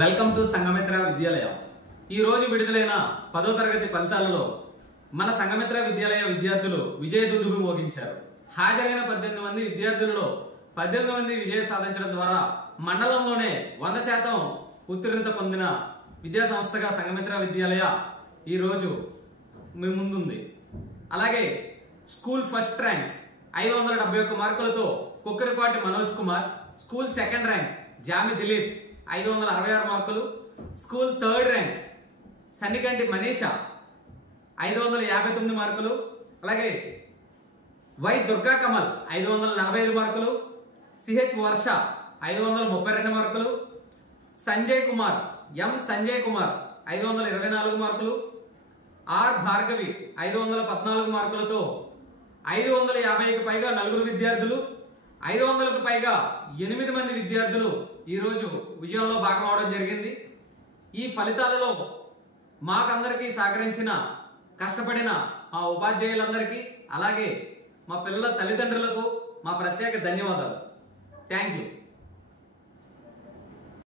Welcome to Sanghamitra విద్యాలయ। ఈ రోజు విడుదలైన 10వ తరగతి ఫలితాలలో మన సంఘమిత్ర విద్యాలయ విద్యార్థులు విజయదుందుభి మోగించారు। హాజరైన 18 మంది విద్యార్థులలో 18 మంది విజయం సాధించడం ద్వారా మండలంలోనే 100% ఉత్తీర్ణత పొందిన విద్యా సంస్థగా సంఘమిత్ర విద్యాలయ ఈ రోజు మీ ముందుంది। అలాగే స్కూల్ ఫస్ట్ ర్యాంక్ 571 మార్కులతో Kukkarapati Manoj Kumar, school second rank Jami Dileep 566 మార్కులు, school third rank Sannikanti Manisha 559 మార్కులు, అలాగే వై దుర్గా కమల్ 545 మార్కులు, సిహెచ్ వర్ష 532 మార్కులు, సంజయ్ కుమార్ ఎం సంజయ్ కుమార్ 524 మార్కులు, ఆర్ భార్గవి 514 మార్కులతో 550కి పైగా నలుగురు విద్యార్థులు, 500కు పైగా 8 మంది విద్యార్థులు ఈ రోజు విజయంలో భాగం అవడం జరిగింది। ఈ ఫలితాలలో మాకందరికీ సహకరించిన కష్టపడిన మా ఉపాధ్యాయులందరికీ అలాగే మా పిల్లల తల్లిదండ్రులకు మా ప్రత్యేక ధన్యవాదాలు। Thank you.